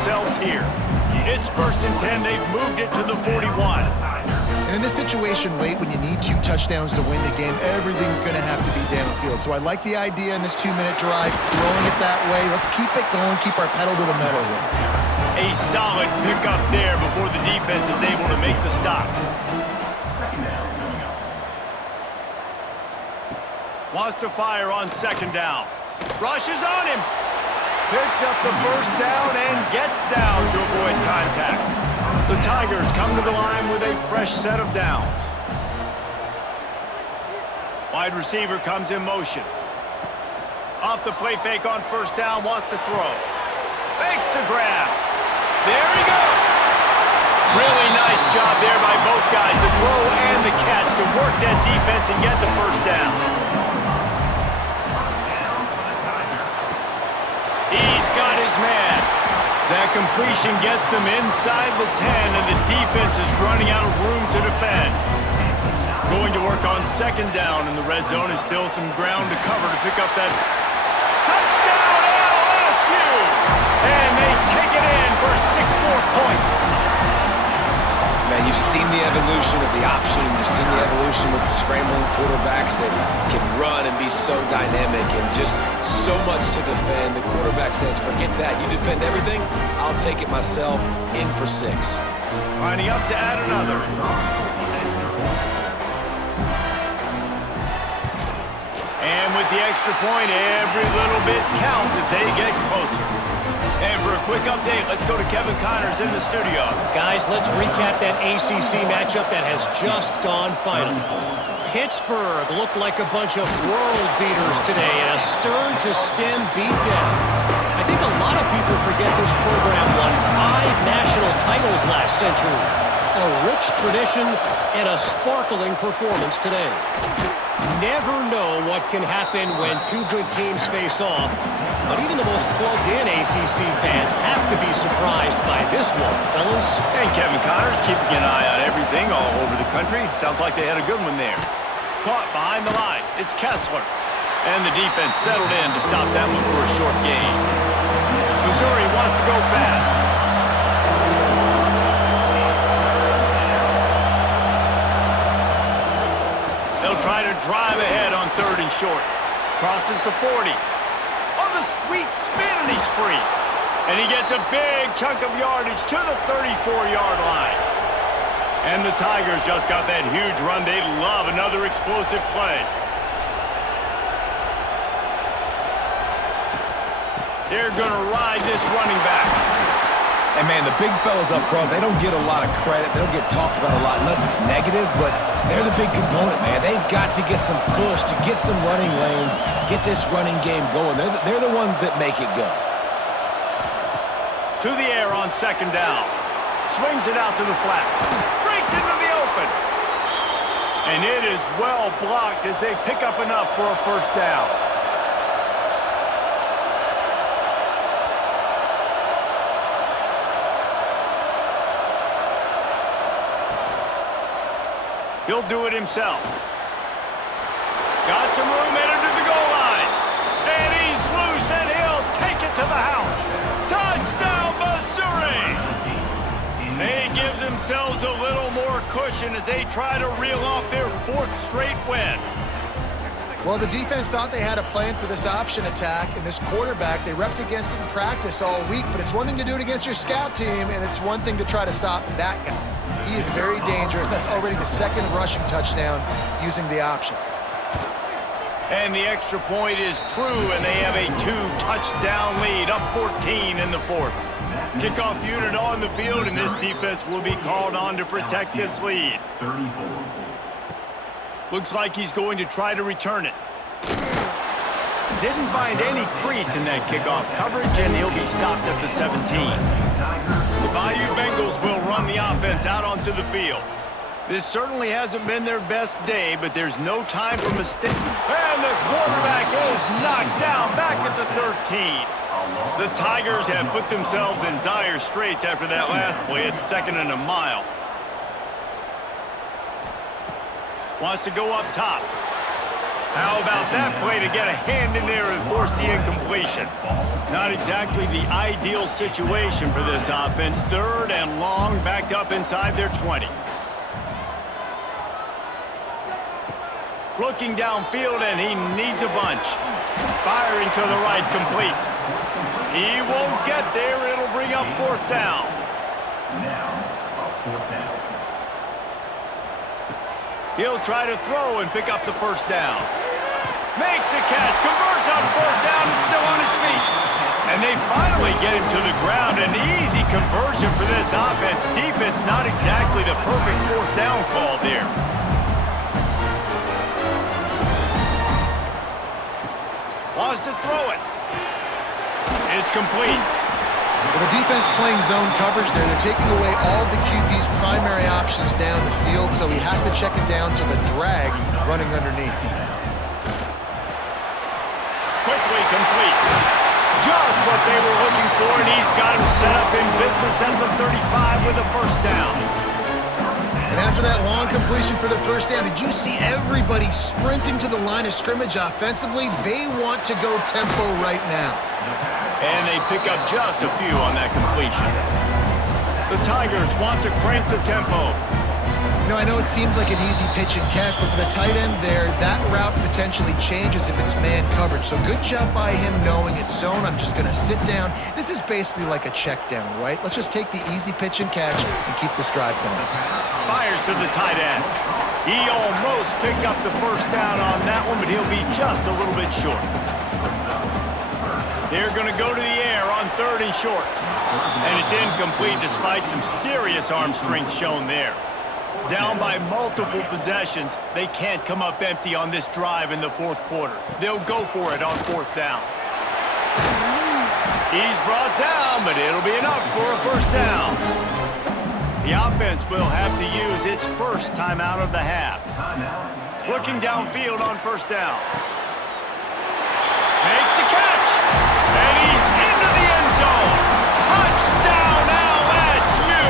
themselves here. It's 1st and 10. They've moved it to the 41. And in this situation late, when you need 2 touchdowns to win the game, everything's going to have to be downfield. So I like the idea in this 2-minute drive, throwing it that way. Let's keep it going, keep our pedal to the metal here. A solid pickup there before the defense is able to make the stop. Wants to fire on 2nd down. Rushes on him. Picks up the 1st down and gets down to avoid contact. The Tigers come to the line with a fresh set of downs. Wide receiver comes in motion. Off the play fake on 1st down, wants to throw. Fakes to grab. There he goes. Really nice job there by both guys, the throw and the catch, to work that defense and get the 1st down. He's got his man. That completion gets them inside the 10, and the defense is running out of room to defend. Going to work on 2nd down, and the red zone is still some ground to cover to pick up that touchdown LSU! And they take it in for 6 more points. Man, you've seen the evolution of the option, and you've seen the evolution with the scrambling quarterbacks that can run and be so dynamic and just so much to defend. The quarterback says, forget that. You defend everything, I'll take it myself. In for 6. Lining up to add another. And with the extra point, every little bit counts as they get closer. And for a quick update, let's go to Kevin Connors in the studio. Guys, let's recap that ACC matchup that has just gone final. Pittsburgh looked like a bunch of world beaters today in a stern-to-stem beatdown. I think a lot of people forget this program won 5 national titles last century. A rich tradition and a sparkling performance today. Never know what can happen when 2 good teams face off, but even the most plugged-in ACC fans have to be surprised by this one, fellas. And Kevin Connors keeping an eye on everything all over the country. Sounds like they had a good one there. Caught behind the line. It's Kessler. And the defense settled in to stop that one for a short gain. Missouri wants to go fast. They'll try to drive ahead on 3rd and short. Crosses the 40. On the sweet spin, and he's free. And he gets a big chunk of yardage to the 34-yard line. And the Tigers just got that huge run. They love another explosive play. They're going to ride this running back. And, man, the big fellas up front, they don't get a lot of credit. They don't get talked about a lot unless it's negative, but they're the big component, man. They've got to get some push, to get some running lanes, get this running game going. They're the ones that make it go. To the air on 2nd down. Swings it out to the flat. Breaks into the open. And it is well blocked as they pick up enough for a 1st down. He'll do it himself. Got some room headed to the goal line. And he's loose, and he'll take it to the house. Touchdown, Missouri! They give themselves a little more cushion as they try to reel off their 4th straight win. Well, the defense thought they had a plan for this option attack, and this quarterback, they repped against it in practice all week, but it's one thing to do it against your scout team, and it's one thing to try to stop that guy. He is very dangerous. That's already the 2nd rushing touchdown using the option. And the extra point is true, and they have a 2-touchdown lead, up 14 in the 4th. Kickoff unit on the field, and this defense will be called on to protect this lead. Looks like he's going to try to return it. Didn't find any crease in that kickoff coverage, and he'll be stopped at the 17. The Bayou Bengals will run the offense out onto the field. This certainly hasn't been their best day, but there's no time for mistakes. And the quarterback is knocked down back at the 13. The Tigers have put themselves in dire straits after that last play at 2nd and a mile. Wants to go up top. How about that play to get a hand in there and force the incompletion? Not exactly the ideal situation for this offense. 3rd and long, backed up inside their 20. Looking downfield, and he needs a bunch. Firing to the right, complete. He won't get there. It'll bring up 4th down. He'll try to throw and pick up the 1st down. Makes a catch, converts on 4th down, is still on his feet. And they finally get him to the ground. An easy conversion for this offense. Defense not exactly the perfect 4th down call there. Wants to throw it. It's complete. Well, the defense playing zone coverage there. They're taking away all of the QB's primary options down the field, so he has to check it down to the drag running underneath. Quickly complete. Just what they were looking for, and he's got him set up in business at the 35 with a 1st down. And after that long completion for the 1st down, did you see everybody sprinting to the line of scrimmage offensively? They want to go tempo right now. And they pick up just a few on that completion. The Tigers want to crank the tempo. You know, I know it seems like an easy pitch and catch, but for the tight end there, that route potentially changes if it's man coverage. So good job by him knowing it's zone. I'm just going to sit down. This is basically like a check down, right? Let's just take the easy pitch and catch and keep this drive going. Fires to the tight end. He almost picked up the 1st down on that one, but he'll be just a little bit short. They're going to go to the air on 3rd and short. And it's incomplete despite some serious arm strength shown there. Down by multiple possessions, they can't come up empty on this drive in the 4th quarter. They'll go for it on 4th down. He's brought down, but it'll be enough for a 1st down. The offense will have to use its 1st timeout of the half. Looking downfield on 1st down. Makes the catch, and he's into the end zone. Touchdown, LSU!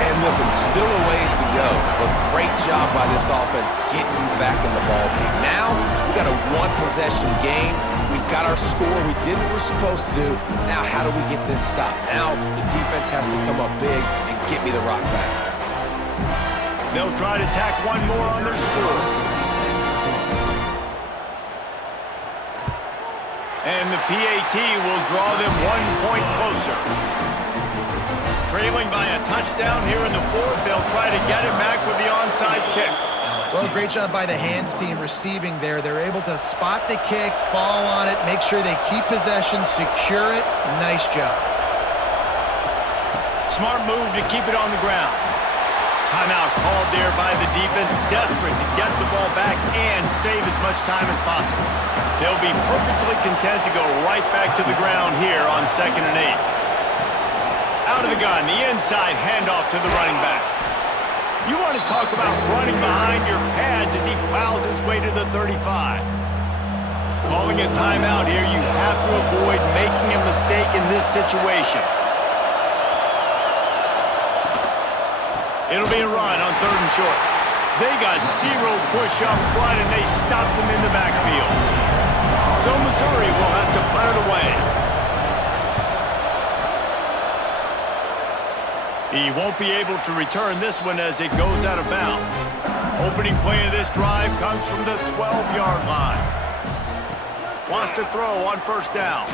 And listen, still a ways to go, but great job by this offense getting you back in the ball game. Now, we got a 1-possession game. We got our score. We did what we're supposed to do. Now, how do we get this stopped? Now, the defense has to come up big and get me the rock back. They'll try to tack one more on their score. And the PAT will draw them 1 point closer. Trailing by a touchdown here in the 4th, they'll try to get it back with the onside kick. Well, great job by the hands team receiving there. They're able to spot the kick, fall on it, make sure they keep possession, secure it. Nice job. Smart move to keep it on the ground. Timeout called there by the defense, desperate to get the ball back and save as much time as possible. They'll be perfectly content to go right back to the ground here on 2nd and 8. Out of the gun, the inside handoff to the running back. You want to talk about running behind your pads as he plows his way to the 35. Calling a timeout here, you have to avoid making a mistake in this situation. It'll be a run on 3rd and short. They got 0 push up front, and they stopped him in the backfield. So Missouri will have to punt it away. He won't be able to return this one as it goes out of bounds. Opening play of this drive comes from the 12-yard line. Wants to throw on 1st down.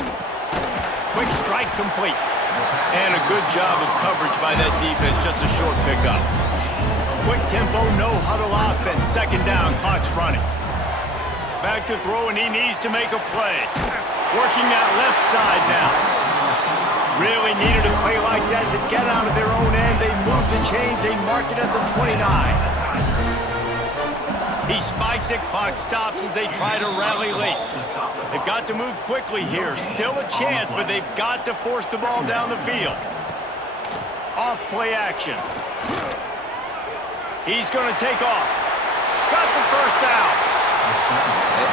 Quick strike complete. And a good job of coverage by that defense, just a short pickup. Quick tempo, no huddle offense. 2nd down, clock's running. Back to throw, and he needs to make a play. Working that left side now. Really needed a play like that to get out of their own end. They move the chains, they mark it at the 29. He spikes it, clock stops as they try to rally late. They've got to move quickly here. Still a chance, but they've got to force the ball down the field. Off play action. He's going to take off. Got the 1st down.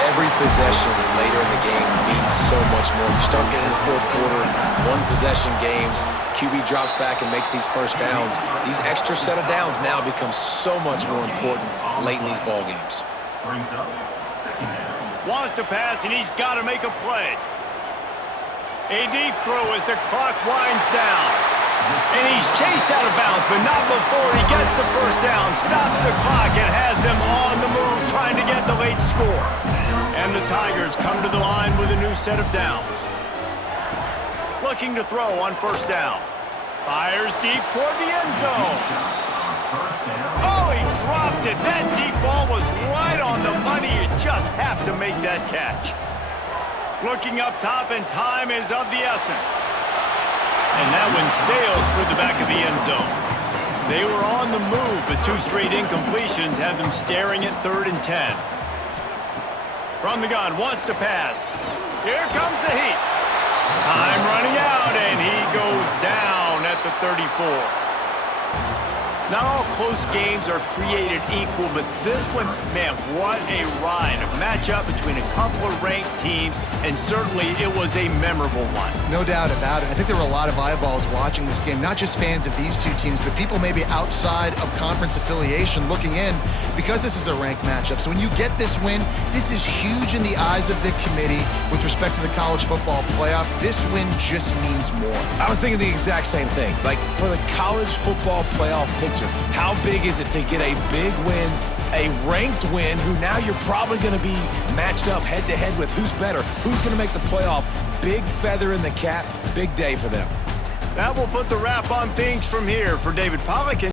Every possession later in the game means so much more. You start getting in the 4th quarter, 1-possession games, QB drops back and makes these 1st downs. These extra set of downs now become so much more important late in these ball games. Wants to pass, and he's got to make a play. A deep throw as the clock winds down. And he's chased out of bounds, but not before he gets the first down, stops the clock, and has them on the move trying to get the late score. And the Tigers come to the line with a new set of downs. Looking to throw on first down. Fires deep toward the end zone. Oh, he dropped it. That deep ball was right on the money. You just have to make that catch. Looking up top, and time is of the essence. And that one sails through the back of the end zone. They were on the move, but two straight incompletions have them staring at 3rd and 10. From the gun, wants to pass. Here comes the heat. Time running out, and he goes down at the 34. Not all close games are created equal, but this one, man, what a ride. A matchup between a couple of ranked teams, and certainly it was a memorable one. No doubt about it. I think there were a lot of eyeballs watching this game, not just fans of these two teams, but people maybe outside of conference affiliation looking in because this is a ranked matchup. So when you get this win, this is huge in the eyes of the committee with respect to the college football playoff. This win just means more. I was thinking the exact same thing. Like, for the college football playoff picture, how big is it to get a big win, a ranked win, who now you're probably going to be matched up head-to-head with who's better, who's going to make the playoff. Big feather in the cap, big day for them. That will put the wrap on things from here. For David Pollack and